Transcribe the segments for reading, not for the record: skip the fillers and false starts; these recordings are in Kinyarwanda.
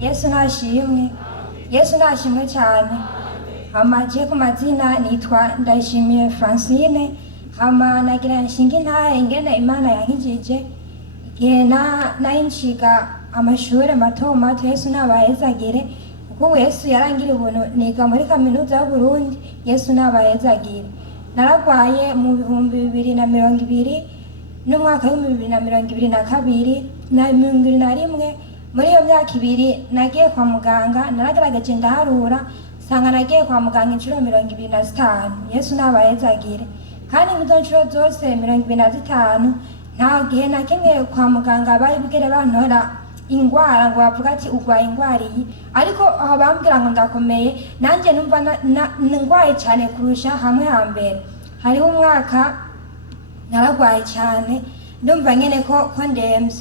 Yesu nashimwe. Yesu nashimwe cyane. Amaje ku mazina nitwa Ndayishimiye Francine. Hama nagira nshinga intahe ingene Imana yankijije. Igihe nayinshiga amashure mato mato Yesu nabahezagire. Kuko Yesu yarangira ubuntu niga muri kaminuza y'u Burundi. Yesu nabahezagire. Naragwaye mu 2020 n'umwaka wa 2022 na 2021. Muri iyo myaka ibiri nagiye kwa muganga, naragaragaje ndaharura sanga nagiye kwa muganga inshuro 25. Yesu nabahezagire. Kandi mu nshuro zose 25 nta gihe na kimwe kwa muganga bari bigere bantora ingwara ngo bavuga ati ugwaye ingwara iyi, ariko aho bambwira ngo ndakomeye, nanjye numva ngwaye cyane kurusha hamwe hambere. Hariho umwaka naragwaye cyane ndumva nyene ko ndemvye.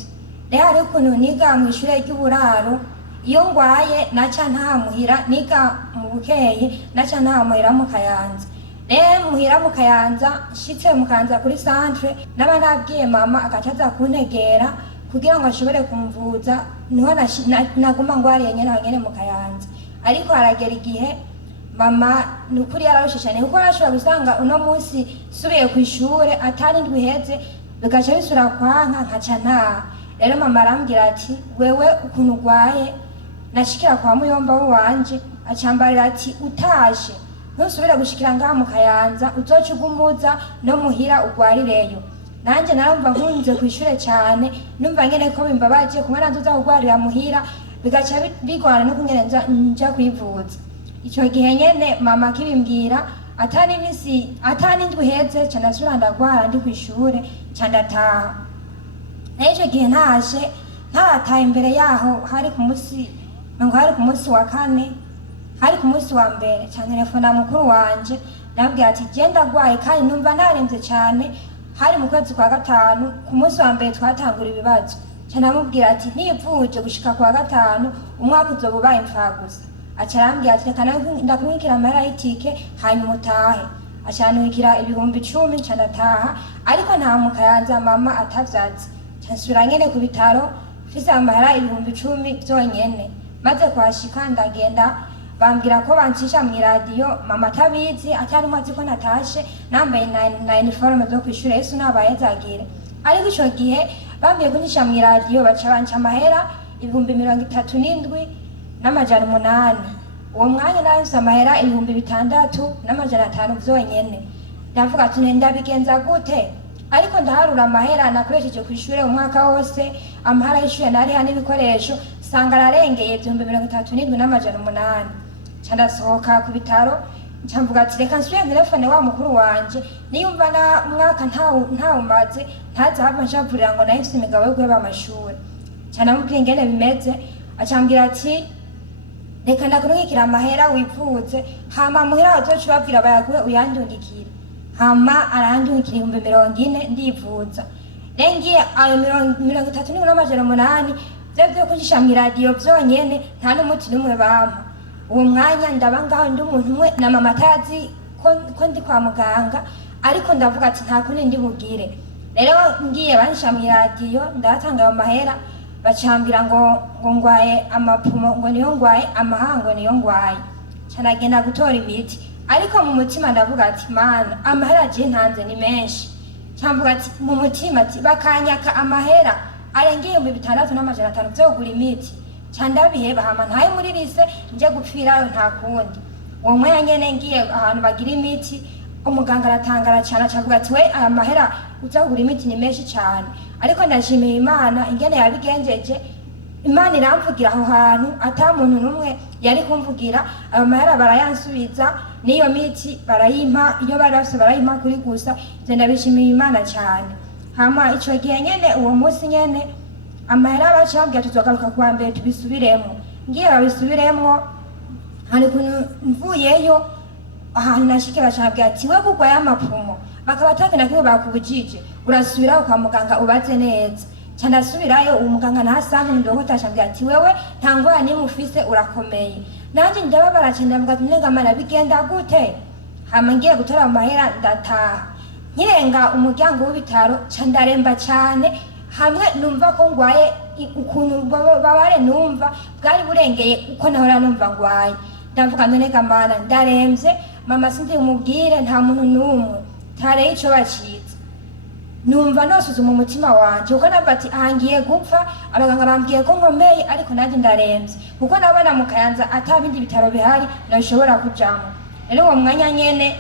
Rero hari ukuntu niga mu ishure ry'uburaro, iyo ngwaye naca ntamuhira, niga mu Bukeye naca ntamuhira mu Kayanza. Rero muhira mu Kayanza, shitse mu Kayanza kuri centre, naba nabwiye mama agacaza kuntegera kugira ngo ashobore kumvuza, niho naguma ngwariye nyene mu Kayanza. Ariko haragera igihe mama nukuri yararushe cyane, kuko arashobora gusanga uno munsi subiye ku ishure atari ndwi heze bigaca bisura kwanka nkaca ntaha. Rero mama arambwira ati wewe ukuntu ugwaye, nashikira kwa muyomba wanje acambarira ati utaje ntusubire gushikira ngaha mu Kayanza, uzoca ugumuza no muhira ugwarireyo. Nanje narumva nkunze kwishure cyane, numva nyene ko bimbabaje kumara ntuza kugwarira muhira, bigaca bigwana no kunyene nja kwivuza. Ico gihe nyene mama kibimbwira atani ndwi heze canasubira ndagwara ndi kwishure candataha. N'icyo gihe ntaje ntataha, imbere yaho hari ku munsi wa kane, hari ku munsi wa mbere cyane telefona mukuru wanje nabwira ati genda gwaye kandi numva naremvye cyane. Hari mu kwezi kwa gatanu ku munsi wa mbere twatangura ibibazo, canamubwira ati nivuje gushika kwa gatanu umwaka uzoba ubaye impfagusa. Acarambwira ati reka ndakumwikira amahera y'itike hanyuma utahe. Acanwikira 10,000 candataha, ariko nta mu Kayanza mama atavyazi. Nsubira nyene ku bitaro mfise amahera 10,000 byonyene. Maze kwashika ndagenda bambwira ko bancisha mu radio, mama tabizi atari mazi ko natashe nambaye na uniforme zo kwishura. Yesu nabahezagire. Ariko ico gihe bambwiye kuncisha mu radio baca banca amahera 37,000 n'amajana 8. Uwo mwanya nahise amahera 6,500 byonyene. Ndavuga ati ndabigenza gute? Ariko ndaharura amahera nakoresheje kwishure umwaka wose, amahera y'ishure nari hani ibikoresho sanga ararengeye 37,000 n'amajana 8. Candasohoka ku bitaro ncamvuga ati reka nsubire telefone wa mukuru wanje, niyumva na umwaka ntawumaze ntaza hava nshavurira ngo nahise imigabo yo guheba amashure. Canamubwira ingene bimeze, acambwira ati reka ndakurungikira amahera wivuze, hama muhira azoca ubabwira bayaguhe uyandungikire. Hama arandungikira 40,000 ndivuza. Rengiye ayo 37 n'amajana 8 byo kuncisha mu radio byonyene, nta n'umuti n'umwe bampa. Uwo mwanya ndaba ngaho ndi umuntu umwe na mama atazi ko ndi kwa muganga, ariko ndavuga ati nta kundi ndi bugire. Rero ngiye banisha mu radio ndatanga ayo mahera, bacambira ngo ngwaye amapumo, ngo niyo ngwaye amahango, niyo ngwaye. Canagenda gutora imiti, ariko mu mutima ndavuga ati mana amahera je ntanze ni menshi. Camvuga ati mu mutima ati bakanyaka amahera arengeye 6,500 byo kugura imiti. Candabiheba hama ntaye muri lise nje gupfirayo nta kundi. Uwo mwanya nyene ngiye ahantu bagira imiti, umuganga aratangara cyane acavuga ati we aya mahera uza kugura imiti ni menshi cyane. Ariko ndashimiye Imana ingene yabigenjeje. Imana iramvugira aho hantu ata muntu numwe yari kumvugira. Ayo mahera barayansubiza, niyo miti barayimpa, iyo bari bafise barayimpa kuri gusa. Ivyo ndabishimiye Imana cyane. Hama ico gihe nyene uwo munsi nyene amahera bacambwira tuzogaruka kuwa mbere tubisubiremo. Ngiye babisubiremo, hari kuntu mvuyeyo ahantu nashike bacambwira ati we kugwaye amapumo bakaba atakina kimwe bakubujije, urasubiraho kwa muganga ubaze neza. Candasubirayo uwo muganga nahasanze ndogota acambwira ati wewe ntangwara ni Mufise urakomeye. Nanje ndababara cyane ndavuga ati nenga mana bigenda gute? Hama ngiye gutora amahera ndataha. Nkirenga umuryango w'ibitaro candaremba cyane, hamwe numva ko ngwaye ukuntu babare numva bwari burengeye uko nahora numva ngwaye. Ndavuga none Mana ndaremvye, mama sindi umubwire nta muntu n'umwe tareye ico baciza. Numva nosuzuma umutima wanje kuko navuga ati ahangiye gupfa, abaganga bambwiye ko nkomeye ariko nanje ndaremvye kuko nabona mu Kayanza atabindi bitaro bihari nashobora kujamo. Rero uwo mwanya nyene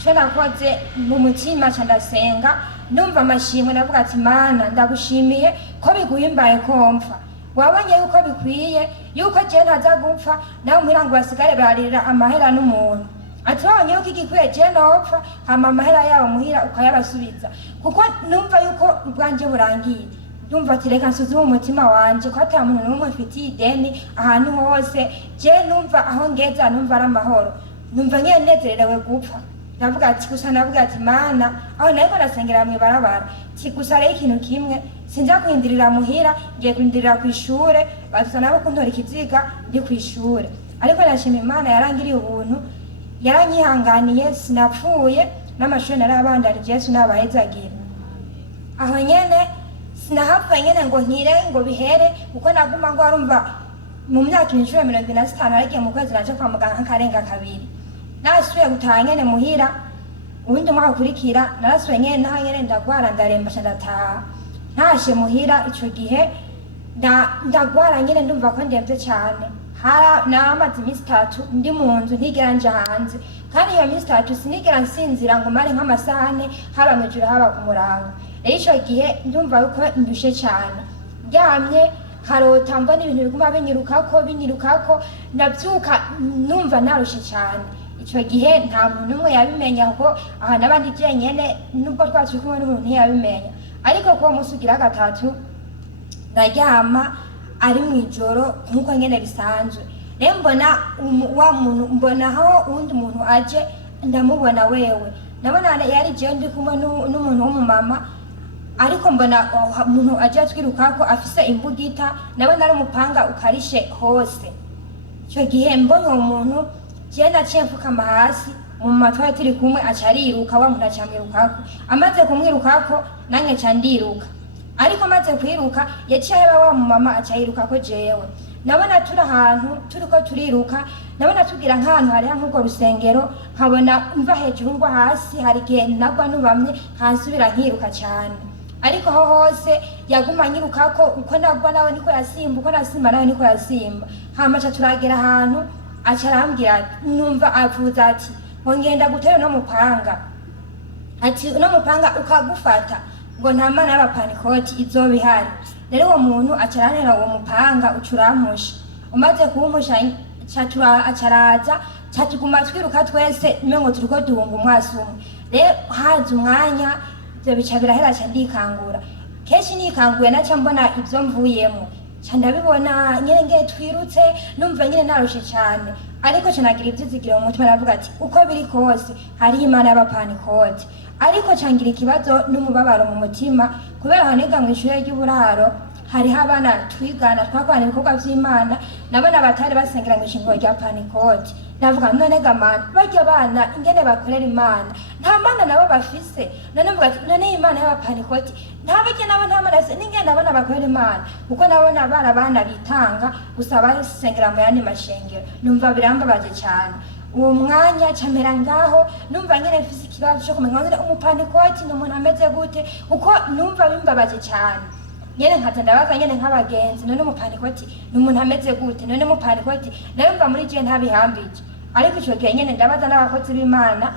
ico nakoze mu mutima ca ndasenga, numva amashimwe navuga ati Mana ndagushimiye ko biguhimbaye ko mpfa. Wabonye yuko bikwiye yuko je ntaza gupfa nawe muhira ngo basigare barira amahera n'umuntu. Ati wabonye yuko igikwiye je nopfa hama amahera yabo muhira ukayabasubiza kuko numva yuko ubwanje burangiye. Numva ati reka nsuzume umutima wanje ko ata muntu n'umwe mfitiye ideni ahantu hose. Je numva aho ngeza numva ari amahoro, numva nyenezerewe gupfa. Ndavuga ati gusa navuga ati Mana aho nariko ndasengera mw'ibarabara ti gusa rero ikintu kimwe sinja kwindirira muhira, ngiye kwindirira kw'ishure baza nabo kuntora ikiziga ndi kw'ishure. Ariko nashima Imana yarangiriye ubuntu, yaranyihanganiye sinapfuye n'amashuri narabandarije Yesu nabahezagira. Aho nyene sinahapfa nyene ngo nkire ngo bihere kuko naguma ngo arumva mu myaka 25 aragiye mu kwezi naje kwa muganga akarenga kabiri. Nasubiye gutaha nyene muhira, ubundi umwaka ukurikira narasubiye nyene naho nyene ndagwara ndaremba ndataha. Ntashe muhira ico gihe ndagwara nyene ndumva ko ndemvye cyane. Namaze iminsi 3 ndi mu nzu ntigera nje hanze, kandi iyo minsi 3 sinigera nsinzira ngo mare nk'amasahane haba mu joro haba ku murango. Rero ico gihe ndumva yuko ndushe cyane, ndyamye karota mbona ibintu biguma binyirukako navyuka numva narushe cyane. Ico gihe nta muntu umwe yabimenya kuko aha nabandi jenyene nubwo twatse kumwe n'umuntu yabimenya. Ariko ko umunsi ugira gatatu ndaryama ari mwijoro nkuko nyene bisanzwe. Rero mbona wa muntu mbona aho undi muntu aje ndamubona wewe. Nabona yari je ndi kumwe n'umuntu w'umumama, ariko mbona umuntu aje atwirukako afise imbugita, nabona ari umupanga ukarishe hose. Ico gihe mbonye uwo muntu je naciye mfukama hasi, mu matwari turi kumwe acariruka wa muntu acamwirukako. Amaze kumwirukako nange ca ndiruka, ariko maze kwiruka yaciye aba wa mama acayirukako jewe. Nabona turi ahantu turiko turiruka, nabona tugira nk'ahantu hariho nk'urwo rusengero, nkabona mva hejuru ngwa hasi, hari igihe nagwa nubamye nkansubira nkiruka cyane. Ariko aho hose yaguma nyirukako, uko nagwa nawe niko yasimba, uko nasimba nawe niko yasimba. Hama ca turagera ahantu acarambwira, numva avuza ati ngo ngenda gutera no mupanga, ati no mupanga ukagufata ngo nta mana y'Abapentekôte izoba ihari. Rero uwo muntu acarantera uwo mupanga ucuramusha, umaze kuwumusha acaraza catuguma twiruka twese mengo turiko duhunga umwasi umwe. Rero haza umwanya ivyo bica birahera ca ndikangura, kenshi nikanguye naca mbona ivyo mvuyemo, ca ndabibona nyene ngiye twirutse numva nyene narushe cane. Ariko ca nagira ivyizigiro mu mutima navuga ati uko biri kose hariho Imana y'Abapentekôte. Ariko cangira ikibazo n'umubabaro mu mutima kubera haniga mw'ishure ry'uburaro hariho abana twigana twakorana ibikorwa vy'Imana, nabona batari basengera mw'ishengero rya Pentecôte. Navuga none Mana barya bana ingene bakorera Imana nta mana nabo bafise. None mvuga ati none Imana y'Abapentekôte ntabajye nabo nta mana se n'ingene abana bakorera Imana, kuko nabona abana bitanga gusa basengera mu yandi mashengero. Numva birambabaje cyane. Uwo mwanya camera ngaho numva nyene mfise ikibazo cyo kumenya ngo umupentekôte ni umuntu ameze gute, uko numva bimbabaje cyane. Nyene nkaza ndabaza nyene nk'abagenzi, none umupentekôte ni umuntu ameze gute, none umupentekôte ndumva muri je ntabihambije. Ariko ico gihe nyene ndabaza n'abakozi b'Imana,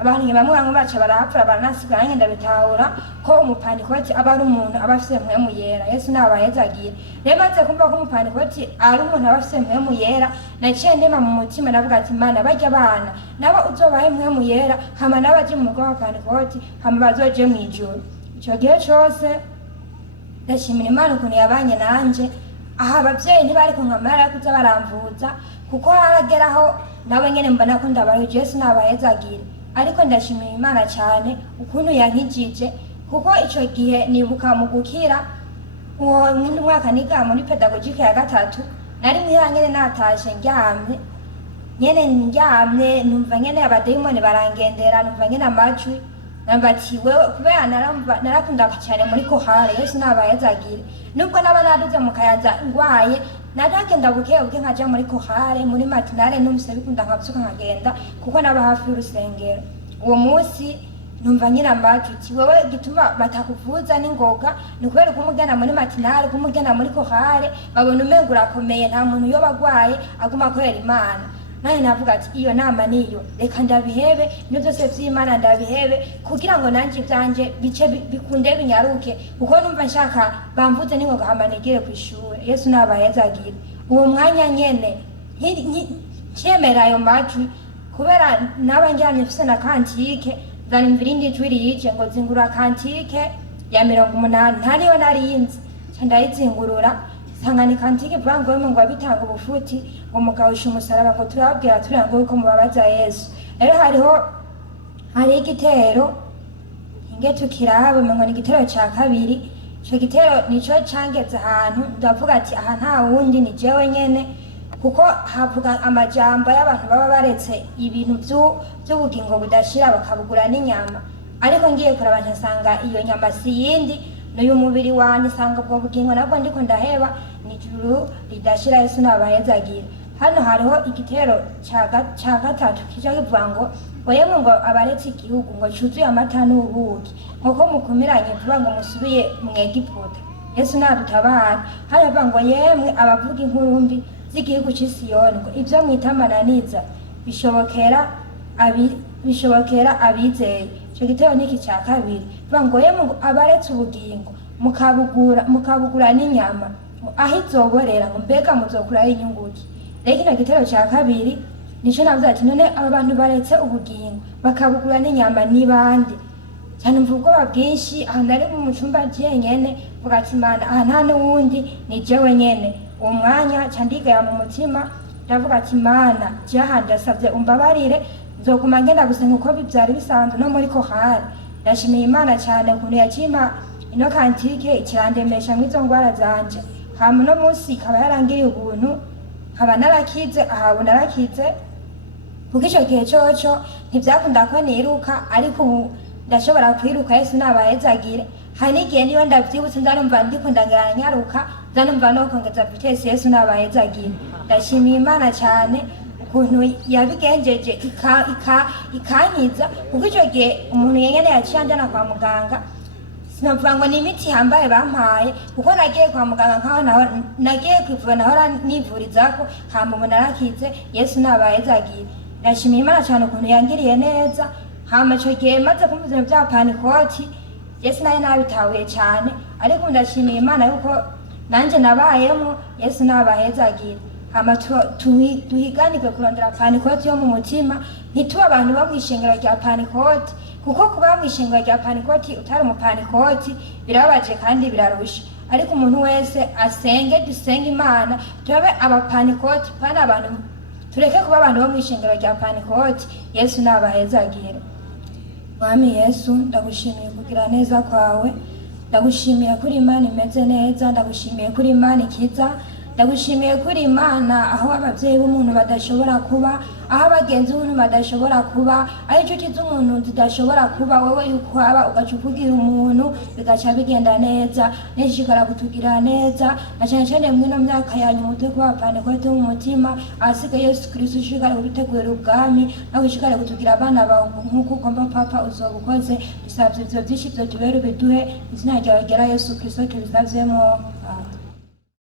abantu bamwe baca barahapfura baranasigara, nyene ndabitahura ko umupentekôte aba ari umuntu aba afise mpwemu yera. Yesu nabahezagira. Rero maze kumva ko umupentekôte ari umuntu aba afise mpwemu yera, naciye ndema mu mutima ndavuga ati Mana barya bana nabo uzobahe mpwemu yera, hama nabaje mu mugo w'Abapentekôte hama bazoje mw'ijuru. Ico gihe cose ndashimira Imana ukuntu yabanye nanje. Aha abavyeyi ntibari kunkamara yo kuza baramvuza kuko harageraho nawe nyene mbona ko ndabaye Yesu nabahezagira. Ariko ndashimira Imana cyane ukuntu yankijije, kuko ico gihe nibuka mu gukira uwo mwaka niga muri pedagogique ya gatatu, nari mwihangene natashe ndyamye numva nyene abadayimoni barangendera, numva nyene amajwi namba ati wewe kubera narakunda cyane muri kohare Yesu nabayazagire nubwo naba naduze mu kayanza ngwaye naragenda buke nkaja muri kohare muri matinale n'umuse bikunda nkabyuka nkagenda kuko naba hafi y'urusengero uwo munsi numva nyina mbajuti wewe gituma batakuvuza n'ingoga nikubera kumugana muri matinale kumugana muri kohare babona umengo urakomeye nta muntu yo bagwaye aguma akorera Imana naye navuga ati iyo nama niyo reka ndabihebe nyo byose vy'Imana ndabihebe kugira ngo nanje byanje bice bikunde binyaruke kuko numva nshaka bamvuze n'ingoga hamanegere kw'ishure Yesu nabayazagire uwo mwanya nyene cyemera ayo majwi kubera naba njyanye mfise na kantike zana imvirindi jwi rije ngo zingura kantike ya 80 ntaniyo narinzi ndayizingurura sangani kantike bwango ngo abitanga ubufuti umugawusha umusaraba ngo turabwira turango yuko mubabaza Yesu rero hari igitero inge tukiraba ngo ni igitero ca kabiri ico gitero nico cangeze ahantu ndavuga ati aha nta wundi ni jewe nyene kuko havuga amajambo y'abantu baba baretse ibintu by'ubugingo budashira bakabugura n'inyama ariko ngiye kurabanje sanga iyo nyama si yindi n'uyu mubiri wanje sanga ubwo bugingo nabwo ndiko ndaheba nijuru ridashira Yesu nabayazagire hano hariho igitero ca gatatu kija kivuga ngo oyemwe ngo abaretse igihugu ngo cuzuye amata n'ubuki nk'uko mukumiranye vuba ngo musubiye mu Egiputa Yesu nadutabara haravuga ngo yemwe abavuga inkurumbi z'igihugu c'Isiyoni ngo ivyo mwitamananiza bishobokera abizeye ico gitero niki ca kabiri vuga ngo yemwe abaretse ubugingo mukabugura n'inyama aho izoborera ngo mbega muzokuraho inyunguki rero kino gitero ca kabiri nico navuze ati none aba bantu baretse ubugingo bakabugura n'inyama ni bande cyane mvuga ubwoba bwinshi aha nari mu cumba jenyene vuga ati Mana aha nta n'uwundi ni jewe nyene uwo mwanya candigaya mu mutima ndavuga ati Mana jaha ndasavye umbabarire nzoguma ngenda gusenga uko bivyari bisanzwe no muri kohari ndashimiye Imana cyane ukuntu yakima ino kantike ikirandemesha mw'izo ngwara zanje hama no munsi ikaba yarangiriye ubuntu nkaba narakize ahabu narakize kuko ico gihe coco ntivyakunda ko niruka ariko ubu ndashobora kwiruka Yesu nabayazagire hari n'igihe niyo ndavyibutse ndanumva ndiko ndagana nyaruka ndanumva no kongeza vitesse Yesu nabayazagire ndashimiye Imana cyane ukuntu yabigenjeje ikanyiza kuko ico gihe umuntu yengene yaciye anjana kwa muganga sinavuga ngo ni imiti hambaye bampaye kuko nagiye kwa muganga nkaho naho nagiye kwivura naho nivurizako hama ubu narakize Yesu nabayazagire ndashimiye Imana cyane ukuntu yangiriye neza hama ico gihe maze kumva ibintu vya Pentecôte Yesu naye nabitahuye cyane ariko ndashimiye Imana yuko nanje nabayemo Yesu nabayazagire hama duhiganirwe kurondera Pentecôte yo mu mutima ntituba abantu bo mw'Ishengero rya Pentecôte kuko kuba mw'Ishengero rya Pentecôte utari mu Pentecôte birababaje kandi birarusha ariko umuntu wese asenge dusenge Imana turabe aba Pentecôte pana abantu tureke kuba abantu bo mw'Ishengero rya Pentecôte Yesu nabayazagire Mwami Yesu ndagushimiye kugira neza kwawe ndagushimiye kuri Imana imeze neza ndagushimiye kuri Imana ikiza ndagushimiye kuri Imana aho abavyeyi b'umuntu badashobora kuba aho abagenzi b'umuntu badashobora kuba aho inshuti z'umuntu zidashobora kuba wowe yuko aba ugacuvugira umuntu bigaca bigenda neza nishikara kutugira neza na cyane cyane mwino myaka yanyu mutwe kuba Pentecôte mu mutima asigaye Yesu Kristo ushikara kudutegurira ubwami nawe ushikara kutugira abana bawe nk'uko ugomba papa uzobukoze dusabye ivyo vyinshi vyo tubere biduhe izina ryawe ryera Yesu Kristo tubisavyemo